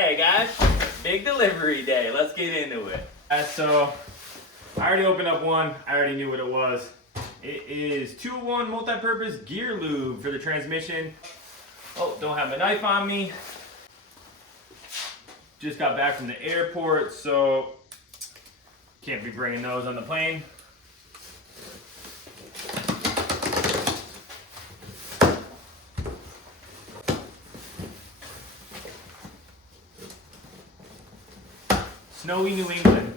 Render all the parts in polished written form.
Hey guys, big delivery day. Let's get into it. So I already opened up one. I already knew what it was. It is 2-in-1 multi-purpose gear lube for the transmission. Oh, don't have my knife on me. Just got back from the airport, so can't be bringing those on the plane. Snowy New England.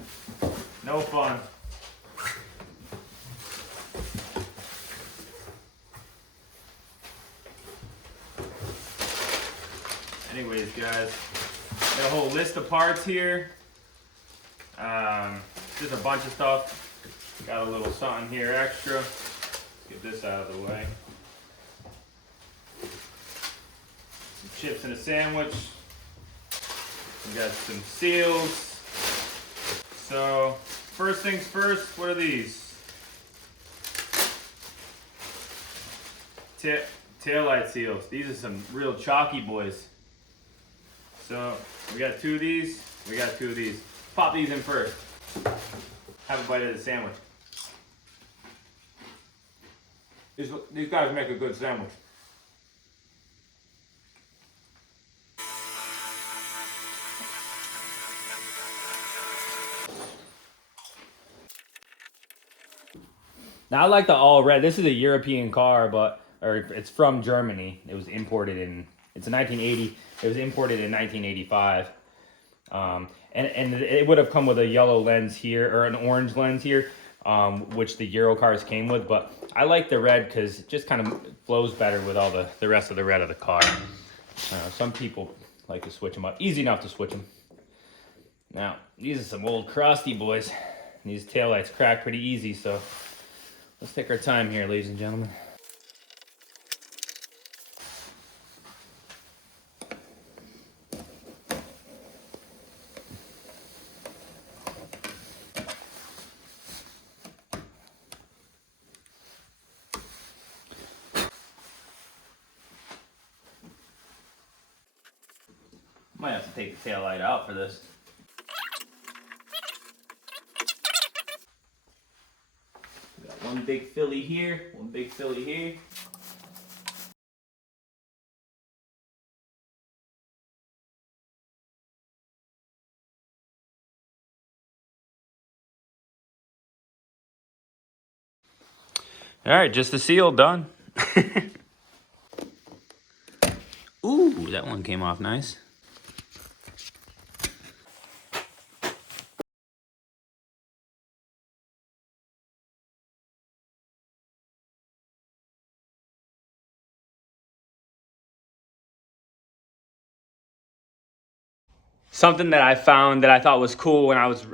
No fun. Anyways, guys, got a whole list of parts here. Just a bunch of stuff. Got a little something here extra. Let's get this out of the way. Some chips and a sandwich. We got some seals. So, first things first, what are these? Taillight seals. These are some real chalky boys. So, we got 2 of these, we got 2 of these. Pop these in first. Have a bite of the sandwich. These guys make a good sandwich. Now I like the all red. This is a European car, or it's from Germany. It was imported it's a 1980. It was imported in 1985. And it would have come with a yellow lens here, or an orange lens here, which the Euro cars came with. But I like the red because it just kind of flows better with all the rest of the red of the car. Some people like to switch them up. Easy enough to switch them. Now, these are some old crusty boys. These taillights crack pretty easy, so let's take our time here, ladies and gentlemen. Might have to take the tail light out for this. We got one big filly here, one big filly here. All right, just the seal done. Ooh, that one came off nice. Something that I found that I thought was cool when I was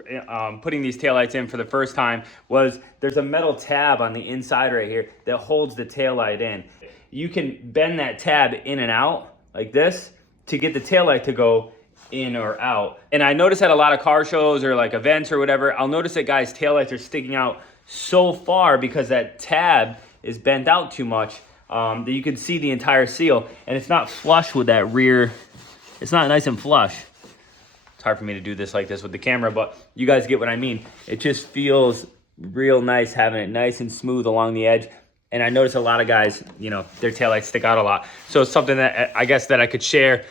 putting these taillights in for the first time was there's a metal tab on the inside right here that holds the taillight in. You can bend that tab in and out like this to get the taillight to go in or out. And I notice at a lot of car shows or like events or whatever, I'll notice that guys' taillights are sticking out so far because that tab is bent out too much that you can see the entire seal, and it's not flush with that rear. It's not nice and flush. It's hard for me to do this like this with the camera, but you guys get what I mean. It just feels real nice having it nice and smooth along the edge. And I notice a lot of guys, you know, their taillights stick out a lot. So it's something that I guess that I could share.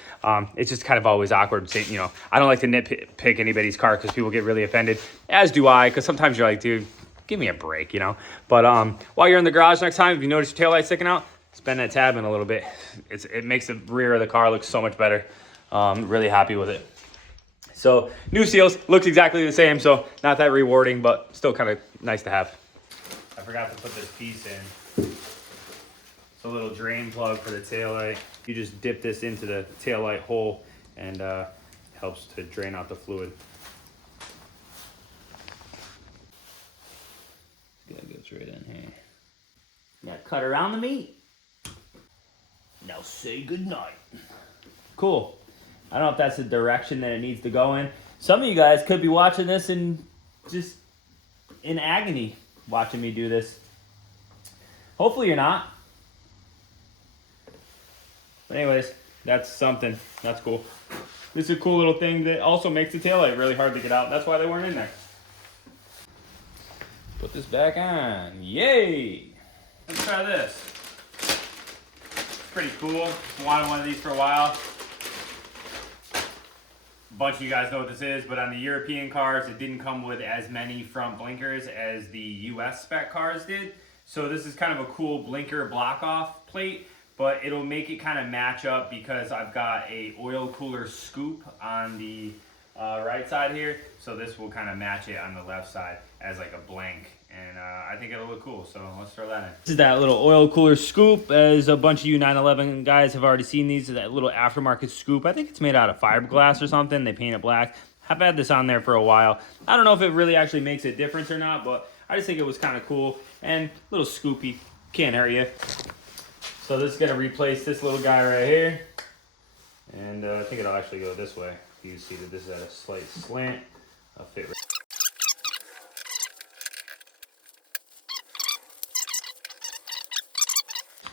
It's just kind of always awkward. You know, I don't like to nitpick anybody's car because people get really offended, as do I, because sometimes you're like, dude, give me a break, you know. But while you're in the garage next time, if you notice your taillight sticking out, bend that tab in a little bit. It makes the rear of the car look so much better. Really happy with it. So new seals, looks exactly the same, so not that rewarding, but still kind of nice to have. I forgot to put this piece in. It's a little drain plug for the taillight. You just dip this into the taillight hole and helps to drain out the fluid. That goes right in here. Got cut around the meat. Now say goodnight. Cool. I don't know if that's the direction that it needs to go in. Some of you guys could be watching this and just in agony watching me do this. Hopefully you're not. But anyways, that's something. That's cool. this is a cool little thing that also makes the taillight really hard to get out. That's why they weren't in there. Put this back on. Yay! Let's try this. It's pretty cool. Wanted one of these for a while. A bunch of you guys know what this is, but on the European cars, it didn't come with as many front blinkers as the US spec cars did. So this is kind of a cool blinker block off plate, but it'll make it kind of match up because I've got a oil cooler scoop on the right side here. So this will kind of match it on the left side as like a blank. And I think it'll look cool, so let's throw that in. This is that little oil cooler scoop. As a bunch of you 911 guys have already seen these, that little aftermarket scoop. I think it's made out of fiberglass or something. They paint it black. I've had this on there for a while. I don't know if it really actually makes a difference or not, but I just think it was kind of cool. And little scoopy, can't hurt you. So this is gonna replace this little guy right here. And I think it'll actually go this way. You see that this is at a slight slant. I'll fit right.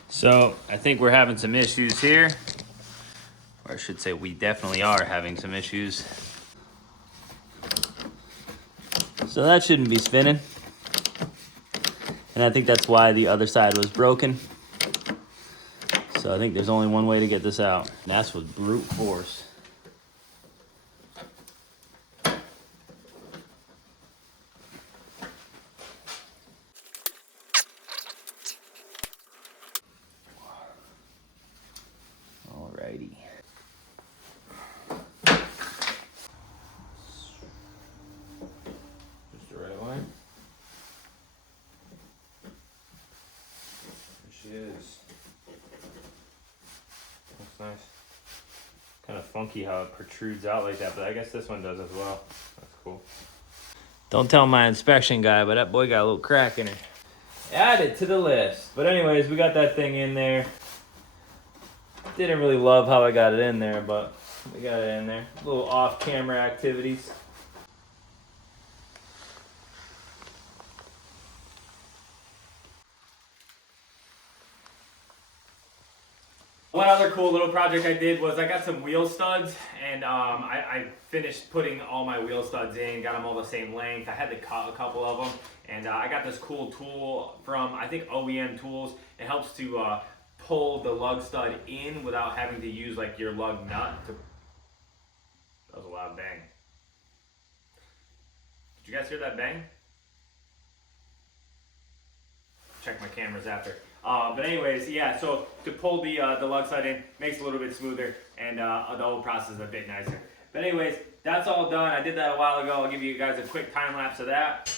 So I think we're having some issues here, or I should say we definitely are having some issues. So that shouldn't be spinning. And I think that's why the other side was broken. So I think there's only one way to get this out. And that's with brute force. Alrighty. Just the right way. There she is. Looks nice. Kind of funky how it protrudes out like that, but I guess this one does as well. That's cool. Don't tell my inspection guy, but that boy got a little crack in it. Add it to the list. But anyways, we got that thing in there. Didn't really love how I got it in there, but we got it in there. A little off-camera activities. One other cool little project I did was I got some wheel studs, and I finished putting all my wheel studs in, got them all the same length. I had to cut a couple of them, and I got this cool tool from, I think, OEM Tools. It helps to pull the lug stud in without having to use like your lug nut. That was a loud bang. Did you guys hear that bang? Check my cameras after. But anyways, yeah, so to pull the lug side in makes it a little bit smoother, and the whole process is a bit nicer. But anyways, that's all done. I did that a while ago. I'll give you guys a quick time lapse of that.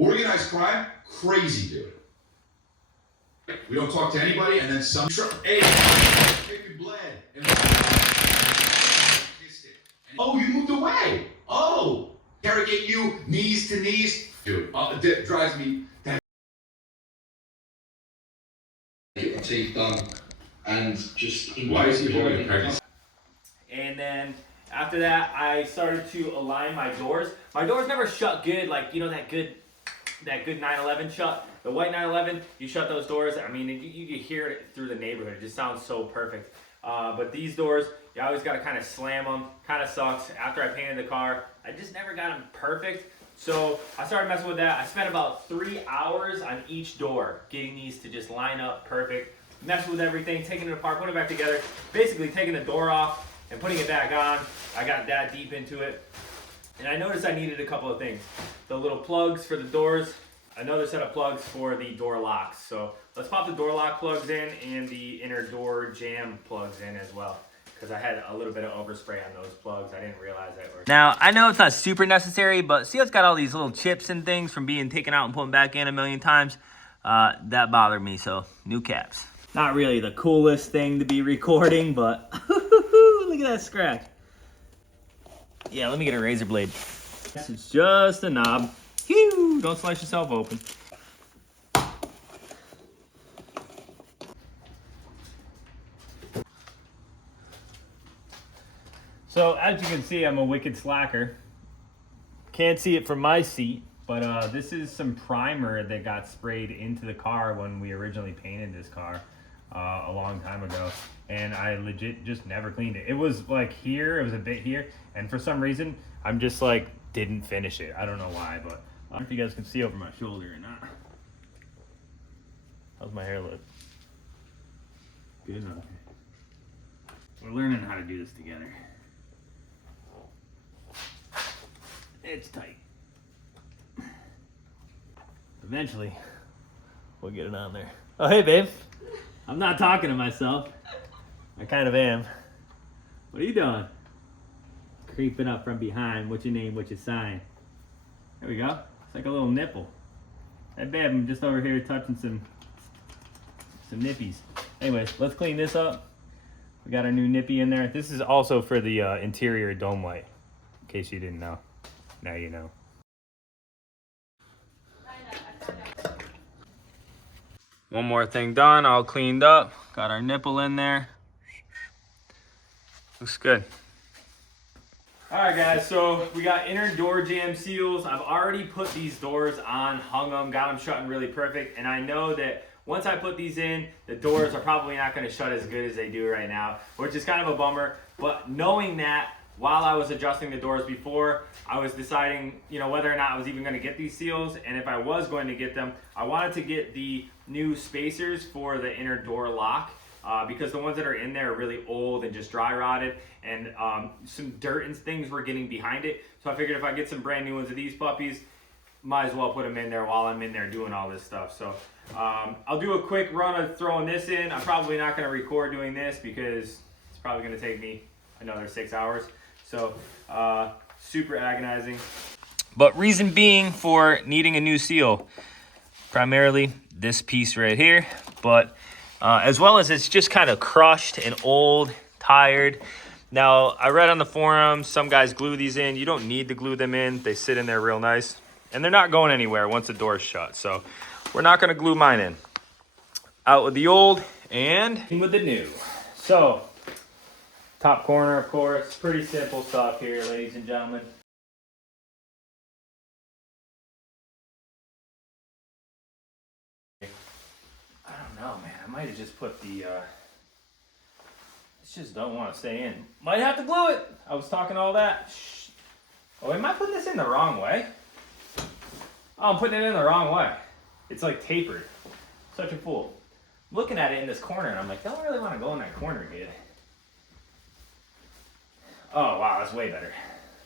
Organized crime, crazy dude. We don't talk to anybody, and then some hey, baby bled. And oh, you moved away. Oh, interrogate you, knees to knees, dude. That drives me. Get my teeth done, and just why is he holding pregnancy? And then after that, I started to align my doors. My doors never shut good, like, you know, that good 911 shut. The white 911, you shut those doors. I mean, you can hear it through the neighborhood. It just sounds so perfect. But these doors, you always got to kind of slam them. Kind of sucks. After I painted the car, I just never got them perfect. So I started messing with that. I spent about 3 hours on each door, getting these to just line up perfect. Messing with everything, taking it apart, putting it back together. Basically taking the door off and putting it back on. I got that deep into it. And I noticed I needed a couple of things. The little plugs for the doors, another set of plugs for the door locks. So let's pop the door lock plugs in and the inner door jamb plugs in as well, because I had a little bit of overspray on those plugs. I didn't realize that. Now, I know it's not super necessary, but see how it's got all these little chips and things from being taken out and put back in a million times? That bothered me, so new caps. Not really the coolest thing to be recording, but look at that scratch. Yeah, let me get a razor blade. It's just a knob. Phew, don't slice yourself open. So as you can see, I'm a wicked slacker. Can't see it from my seat, but this is some primer that got sprayed into the car when we originally painted this car a long time ago. And I legit just never cleaned it. It was like here, it was a bit here. And for some reason, I'm just like, didn't finish it. I don't know why, but I don't know if you guys can see over my shoulder or not. How's my hair look? Good enough. We're learning how to do this together. It's tight. Eventually, we'll get it on there. Oh, hey, babe. I'm not talking to myself. I kind of am. What are you doing? Creeping up from behind. What's your name? What's your sign? There we go. It's like a little nipple. Hey, babe, I'm just over here touching some nippies. Anyways, let's clean this up. We got our new nippy in there. This is also for the interior dome light, in case you didn't know. Now you know. One more thing done, all cleaned up. Got our nipple in there. Looks good. All right, guys, so we got inner door jamb seals. I've already put these doors on, hung them, got them shutting really perfect. And I know that once I put these in, the doors are probably not gonna shut as good as they do right now, which is kind of a bummer. But knowing that, while I was adjusting the doors before, I was deciding, you know, whether or not I was even gonna get these seals. And if I was going to get them, I wanted to get the new spacers for the inner door lock. Because the ones that are in there are really old and just dry rotted, and some dirt and things were getting behind it. So I figured if I get some brand new ones of these puppies, might as well put them in there while I'm in there doing all this stuff. So I'll do a quick run of throwing this in. I'm probably not going to record doing this because it's probably going to take me another 6 hours. So super agonizing. But reason being for needing a new seal, primarily this piece right here, but as well as it's just kind of crushed and old, tired. Now, I read on the forum, some guys glue these in. You don't need to glue them in. They sit in there real nice. And they're not going anywhere once the door's shut. So we're not going to glue mine in. Out with the old and in with the new. So, top corner, of course. Pretty simple stuff here, ladies and gentlemen. I don't know, man. I might have just put the, just don't want to stay in. Might have to glue it. I was talking all that. Shh. Oh, am I putting this in the wrong way? Oh, I'm putting it in the wrong way. It's like tapered. Such a fool. I'm looking at it in this corner and I'm like, I don't really want to go in that corner, dude. Oh, wow, that's way better.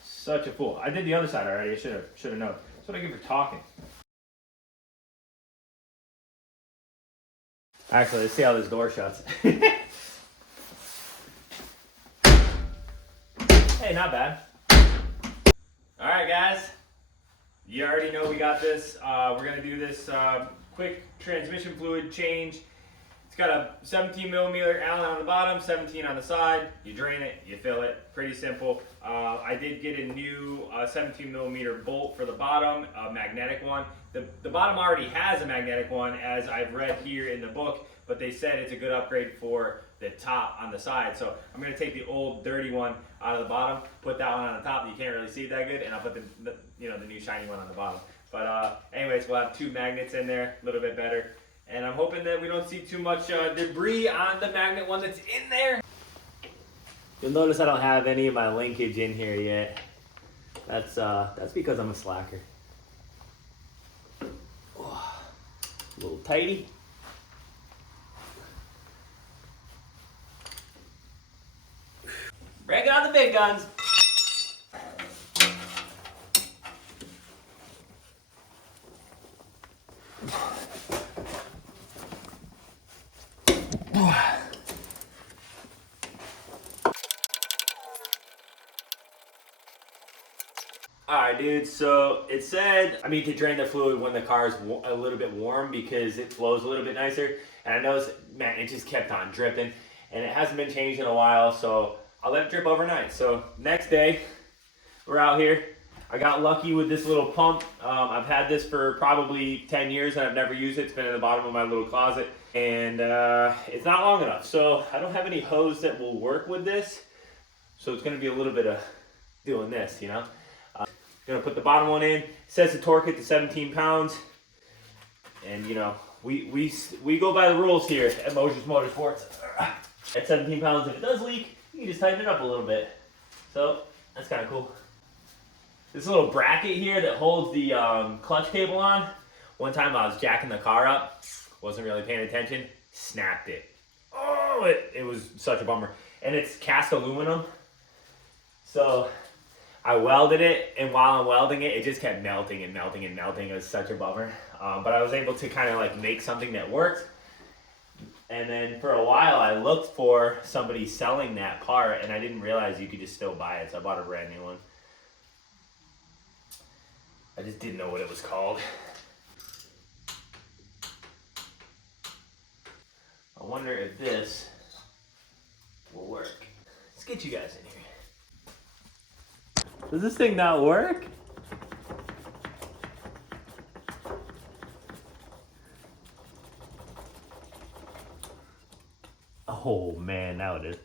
Such a fool. I did the other side already. I should have known. That's what I get for talking. Actually, let's see how this door shuts. Hey, not bad. All right, guys. You already know we got this. We're gonna do this quick transmission fluid change. It's got a 17 millimeter Allen on the bottom, 17 on the side. You drain it, you fill it. Pretty simple. I did get a new 17 millimeter bolt for the bottom, a magnetic one. The bottom already has a magnetic one, as I've read here in the book, but they said it's a good upgrade for the top on the side. So I'm gonna take the old dirty one out of the bottom, put that one on the top. You can't really see it that good, and I'll put the new shiny one on the bottom. But anyways, we'll have two magnets in there, a little bit better. And I'm hoping that we don't see too much debris on the magnet one that's in there. You'll notice I don't have any of my linkage in here yet. That's because I'm a slacker. Oh, a little tighty. Break out the big guns. Alright, dude, so it said I need to drain the fluid when the car is a little bit warm because it flows a little bit nicer. And I noticed, man, it just kept on dripping. And it hasn't been changed in a while, so I'll let it drip overnight. So next day, we're out here. I got lucky with this little pump. I've had this for probably 10 years and I've never used it. It's been in the bottom of my little closet. And it's not long enough. So I don't have any hose that will work with this. So it's gonna be a little bit of doing this, you know. Gonna put the bottom one in. It says to torque it to 17 pounds. And you know, we go by the rules here at Mosher's Motorsports. At 17 pounds, if it does leak, you can just tighten it up a little bit. So that's kind of cool. This little bracket here that holds the clutch cable on. One time I was jacking the car up, wasn't really paying attention, snapped it. Oh, it was such a bummer. And it's cast aluminum. So I welded it, and while I'm welding it, it just kept melting and melting and melting. It was such a bummer. But I was able to kind of like make something that worked. And then for a while, I looked for somebody selling that part, and I didn't realize you could just still buy it. So I bought a brand new one. I just didn't know what it was called. I wonder if this will work. Let's get you guys in here. Does this thing not work? Oh man, now it is.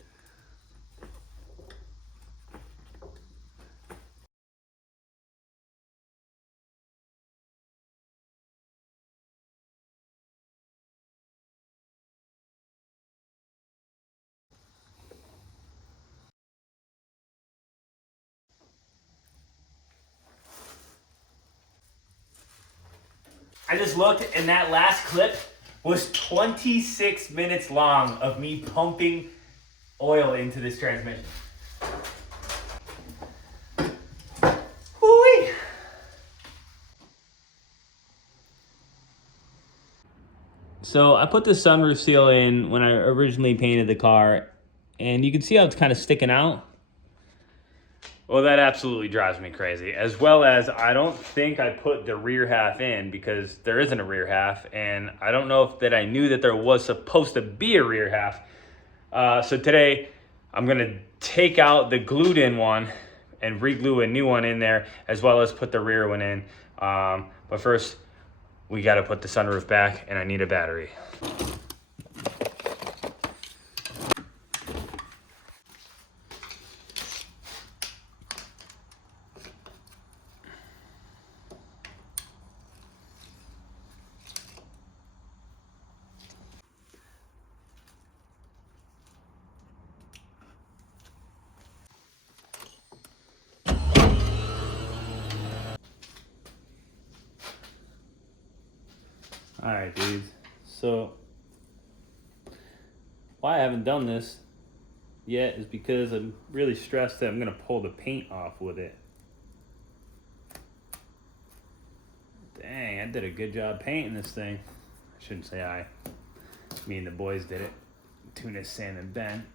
I just looked, and that last clip was 26 minutes long of me pumping oil into this transmission. Whoo-wee. So I put the sunroof seal in when I originally painted the car, and you can see how it's kind of sticking out. Well, that absolutely drives me crazy. As well as I don't think I put the rear half in because there isn't a rear half, and I don't know if that I knew that there was supposed to be a rear half. So today I'm gonna take out the glued in one and re-glue a new one in there, as well as put the rear one in. But first, we gotta put the sunroof back, and I need a battery. All right, dudes. So why I haven't done this yet is because I'm really stressed that I'm gonna pull the paint off with it. Dang, I did a good job painting this thing. I shouldn't say I. Me and the boys did it. Tuna, Sam, and Ben.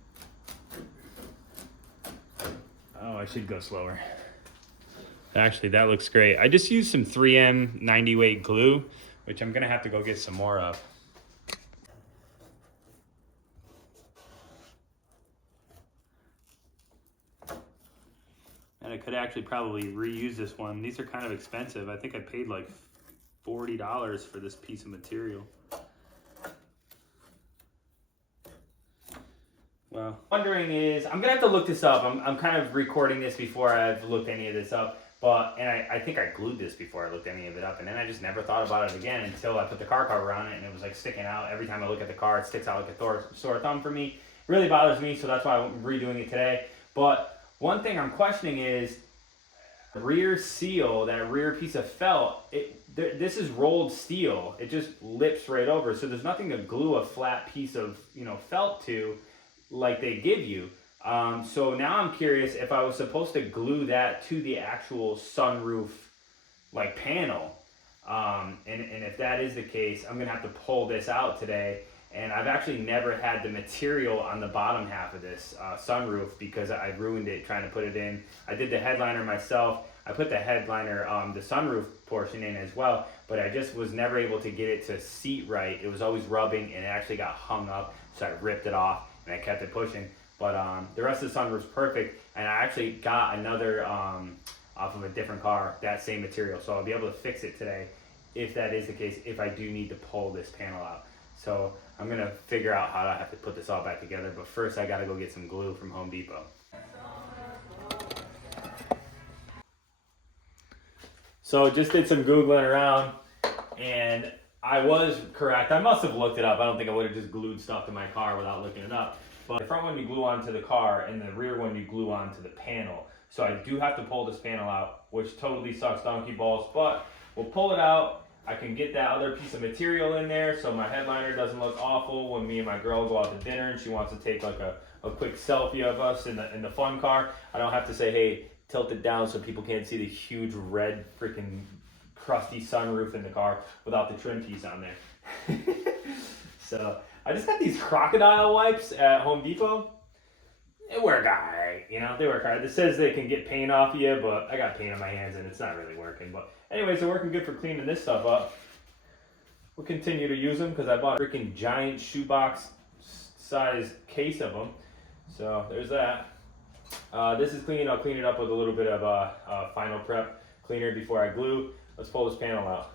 Oh, I should go slower. Actually, that looks great. I just used some 3M 90 weight glue, which I'm gonna have to go get some more of. And I could actually probably reuse this one. These are kind of expensive. I think I paid like $40 for this piece of material. Well, wondering is, I'm gonna have to look this up. I'm kind of recording this before I've looked any of this up. But, and I think I glued this before I looked any of it up, and then I just never thought about it again until I put the car cover on it, and it was like sticking out. Every time I look at the car, it sticks out like a sore thumb for me. Really bothers me, so that's why I'm redoing it today. But one thing I'm questioning is the rear seal, that rear piece of felt, this is rolled steel. It just lips right over, so there's nothing to glue a flat piece of, you know, felt to like they give you. So now I'm curious if I was supposed to glue that to the actual sunroof like panel. And if that is the case, I'm gonna have to pull this out today. And I've actually never had the material on the bottom half of this sunroof because I ruined it trying to put it in. I did the headliner myself. I put the headliner, the sunroof portion in as well, but I just was never able to get it to seat right. It was always rubbing, and it actually got hung up, so I ripped it off and I kept it pushing. But the rest of the sunroof's perfect, and I actually got another off of a different car, that same material, so I'll be able to fix it today if that is the case, if I do need to pull this panel out. So I'm gonna figure out how I have to put this all back together, but first I gotta go get some glue from Home Depot. So just did some Googling around, and I was correct. I must have looked it up. I don't think I would have just glued stuff to my car without looking it up. But the front one you glue onto the car, and the rear one you glue onto the panel. So I do have to pull this panel out, which totally sucks donkey balls, but we'll pull it out. I can get that other piece of material in there so my headliner doesn't look awful when me and my girl go out to dinner and she wants to take like a quick selfie of us in the fun car. I don't have to say, hey, tilt it down so people can't see the huge red freaking crusty sunroof in the car without the trim piece on there. So I just got these crocodile wipes at Home Depot. They work alright, you know, they work alright. It says they can get paint off you, but I got paint on my hands and it's not really working. But anyways, they're working good for cleaning this stuff up. We'll continue to use them because I bought a freaking giant shoebox size case of them. So there's that. This is clean. I'll clean it up with a little bit of final prep cleaner before I glue. Let's pull this panel out.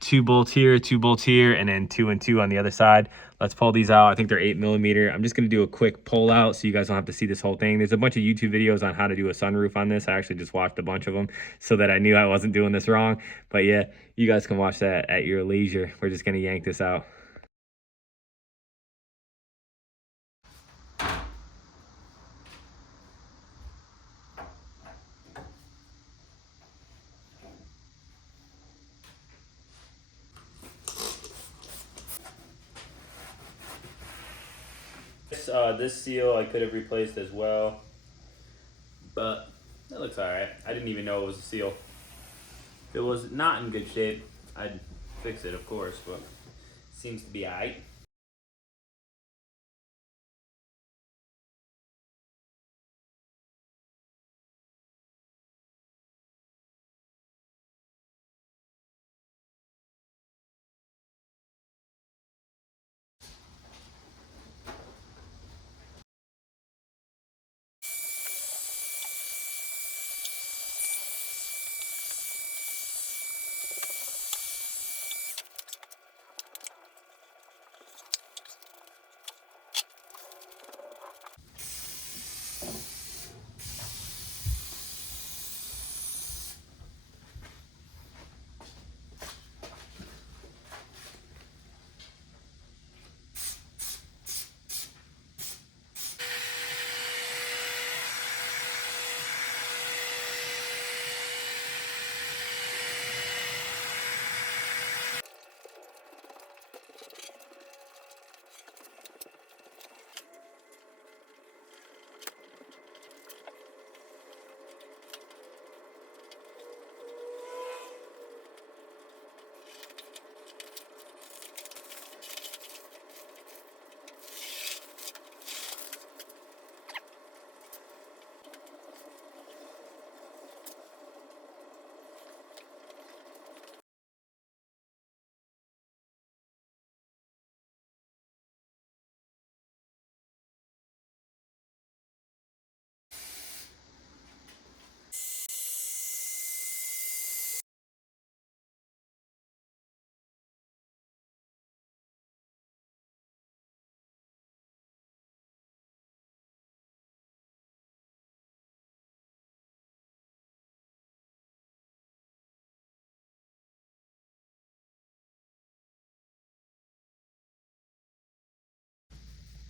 Two bolts here, and then 2 and 2 on the other side. Let's pull these out. I think they're 8mm. I'm just gonna do a quick pull out so you guys don't have to see this whole thing. There's a bunch of YouTube videos on how to do a sunroof on this. I actually just watched a bunch of them so that I knew I wasn't doing this wrong. But yeah, you guys can watch that at your leisure. We're just gonna yank this out. This seal I could have replaced as well, but that looks alright. I didn't even know it was a seal. If it was not in good shape, I'd fix it, of course, but seems to be alright.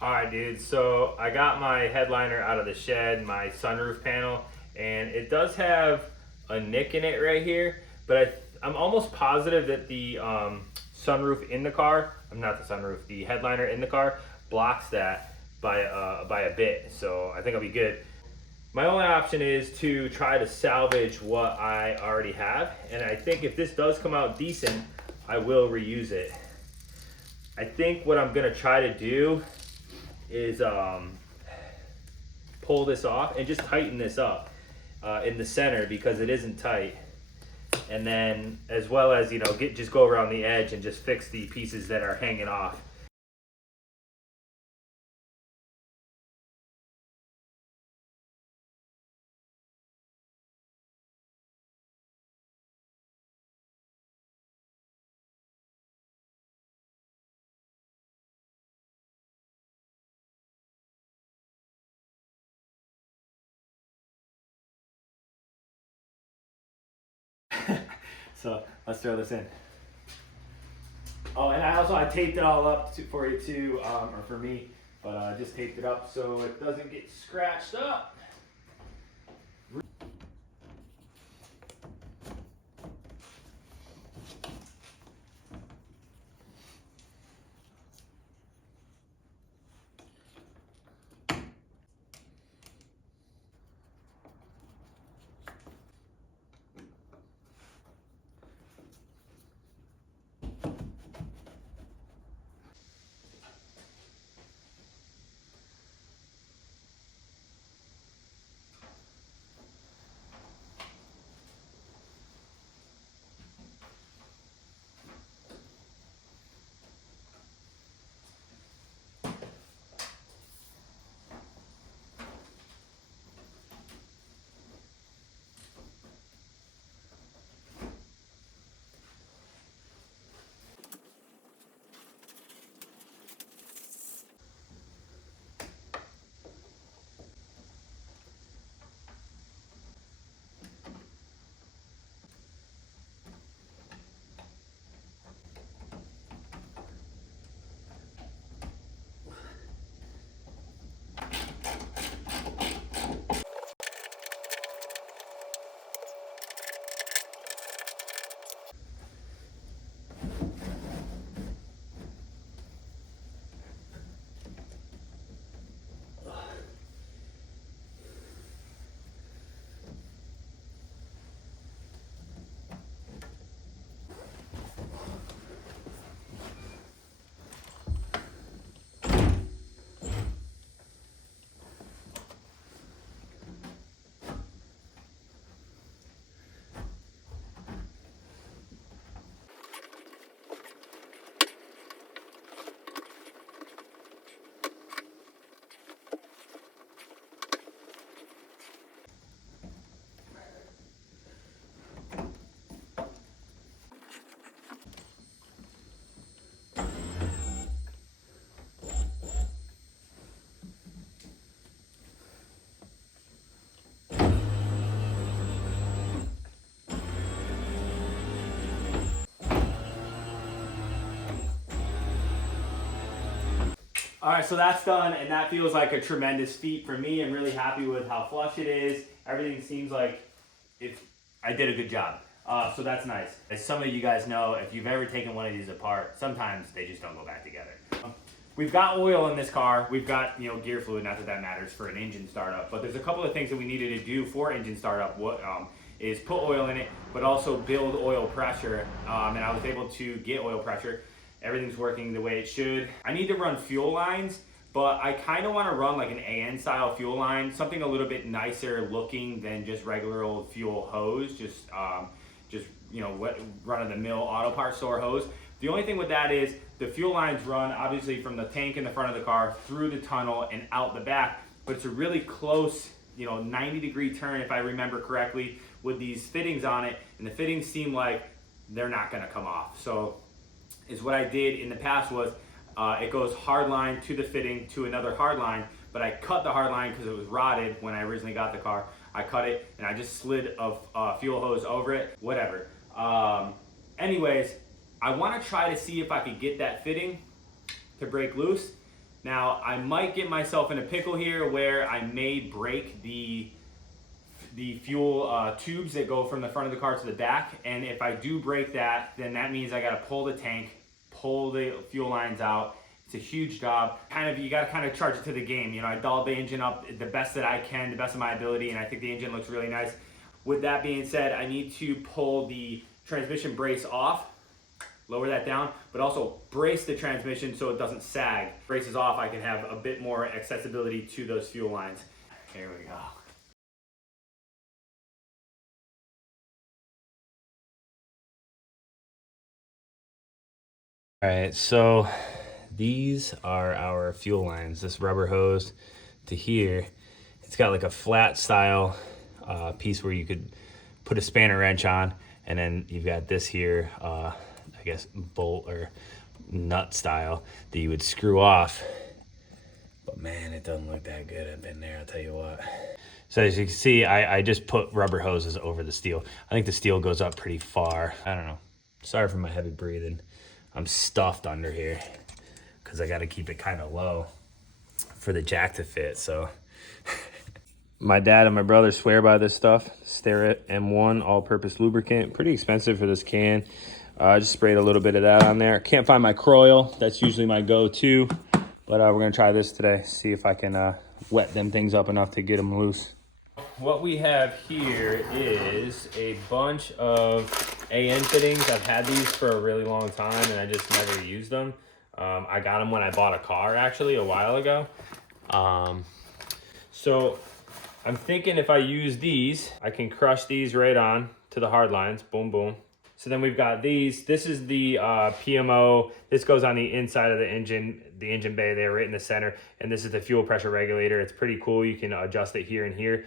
Alright dude, so I got my headliner out of the shed, my sunroof panel, and it does have a nick in it right here, but I'm almost positive that the sunroof in the car, not the sunroof, the headliner in the car blocks that by a bit, so I think I'll be good. My only option is to try to salvage what I already have, and I think if this does come out decent, I will reuse it. I think what I'm gonna try to do is pull this off and just tighten this up in the center because it isn't tight, and then as well as, you know, just go around the edge and just fix the pieces that are hanging off. So let's throw this in. Oh, and I taped it all up for you too, or for me, but I just taped it up so it doesn't get scratched up. All right, so that's done, and that feels like a tremendous feat for me. I'm really happy with how flush it is. Everything seems like I did a good job. So that's nice. As some of you guys know, if you've ever taken one of these apart, sometimes they just don't go back together. We've got oil in this car. We've got, gear fluid, not that that matters for an engine startup, but there's a couple of things that we needed to do for engine startup. What is put oil in it, but also build oil pressure, and I was able to get oil pressure. Everything's working the way it should. I need to run fuel lines, but I kind of want to run like an AN style fuel line, something a little bit nicer looking than just regular old fuel hose, just run of the mill auto parts store hose. The only thing with that is the fuel lines run obviously from the tank in the front of the car through the tunnel and out the back, but it's a really close 90-degree turn if I remember correctly with these fittings on it, and the fittings seem like they're not going to come off. So is what I did in the past was it goes hard line to the fitting to another hard line, but I cut the hard line because it was rotted when I originally got the car. I cut it and I just slid a fuel hose over it, whatever. Anyways, I want to try to see if I could get that fitting to break loose. Now, I might get myself in a pickle here where I may break the fuel tubes that go from the front of the car to the back, and if I do break that, then that means I got to pull the tank, pull the fuel lines out. It's a huge job. You got to kind of charge it to the game. I dolled the engine up the best that I can, the best of my ability, and I think the engine looks really nice. With that being said, I need to pull the transmission brace off, lower that down, but also brace the transmission so it doesn't sag. Braces off, I can have a bit more accessibility to those fuel lines. Here we go. All right, so these are our fuel lines. This rubber hose to here, it's got like a flat style piece where you could put a spanner wrench on, and then you've got this here, I guess bolt or nut style that you would screw off. But man, it doesn't look that good up in there, I'll tell you what. So as you can see, I just put rubber hoses over the steel. I think the steel goes up pretty far. I don't know. Sorry for my heavy breathing. I'm stuffed under here because I got to keep it kind of low for the jack to fit. So my dad and my brother swear by this stuff. Starrett M1 all-purpose lubricant. Pretty expensive for this can. I just sprayed a little bit of that on there. Can't find my Croil. That's usually my go-to. But we're going to try this today. See if I can wet them things up enough to get them loose. What we have here is a bunch of AN fittings. I've had these for a really long time and I just never used them. I got them when I bought a car actually a while ago. So I'm thinking if I use these, I can crush these right on to the hard lines. Boom, boom. So then we've got these. This is the PMO. This goes on the inside of the engine bay there, right in the center. And this is the fuel pressure regulator. It's pretty cool. You can adjust it here and here.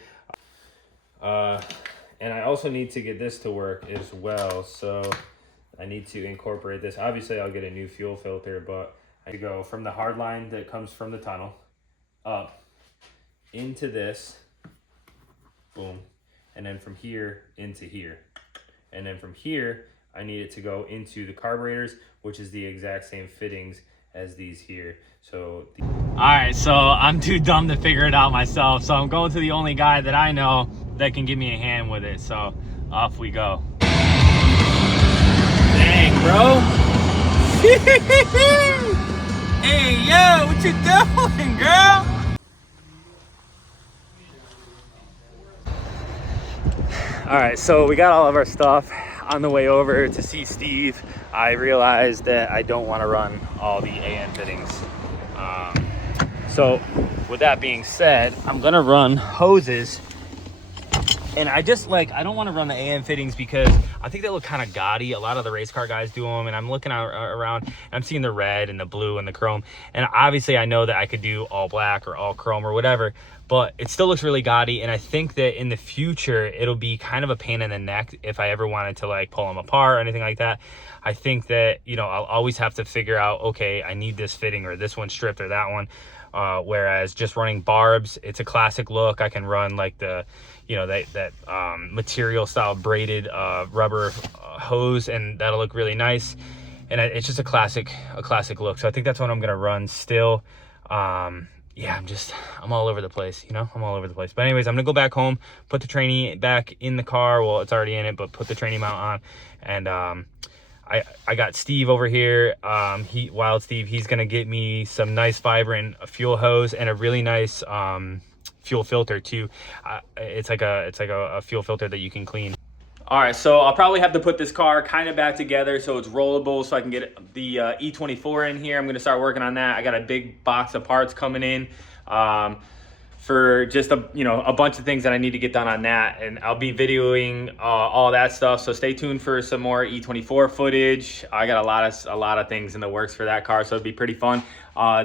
And I also need to get this to work as well. So I need to incorporate this. Obviously, I'll get a new fuel filter, but I go from the hard line that comes from the tunnel up into this. Boom. And then from here into here. And then from here, I need it to go into the carburetors, which is the exact same fittings as these here. So, all right, so I'm too dumb to figure it out myself. So I'm going to the only guy that I know that can give me a hand with it. So off we go. Dang, bro. Hey, yo, what you doing, girl? All right, so we got all of our stuff. On the way over to see Steve, I realized that I don't want to run all the AN fittings. So with that being said, I'm gonna run hoses. And I don't want to run the AN fittings because I think they look kind of gaudy. A lot of the race car guys do them, and I'm looking around and I'm seeing the red and the blue and the chrome. And obviously I know that I could do all black or all chrome or whatever, but it still looks really gaudy. And I think that in the future, it'll be kind of a pain in the neck if I ever wanted to like pull them apart or anything like that. I think that, you know, I'll always have to figure out, okay, I need this fitting or this one stripped or that one. Whereas just running barbs, it's a classic look. I can run like the, you know, that material style braided rubber hose, and that'll look really nice. And it's just a classic look. So I think that's what I'm gonna run still. Yeah, I'm all over the place, you know, I'm all over the place. But anyways, I'm gonna go back home, put the trainee back in the car. Well, it's already in it, but put the trainee mount on. And I got Steve over here, Wild Steve. He's gonna get me some nice vibrant fuel hose and a really nice fuel filter too. It's like a fuel filter that you can clean. All right, so I'll probably have to put this car kind of back together so it's rollable, so I can get the E24 in here. I'm gonna start working on that. I got a big box of parts coming in for just a bunch of things that I need to get done on that, and I'll be videoing all that stuff. So stay tuned for some more E24 footage. I got a lot of things in the works for that car, so it'll be pretty fun.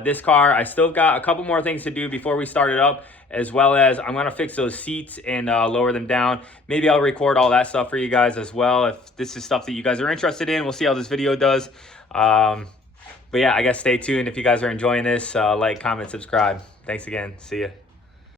This car, I still got a couple more things to do before we start it up, as well as I'm gonna fix those seats and lower them down. Maybe I'll record all that stuff for you guys as well if this is stuff that you guys are interested in. We'll see how this video does. But yeah, I guess stay tuned if you guys are enjoying this. Like, comment, subscribe. Thanks again. See ya.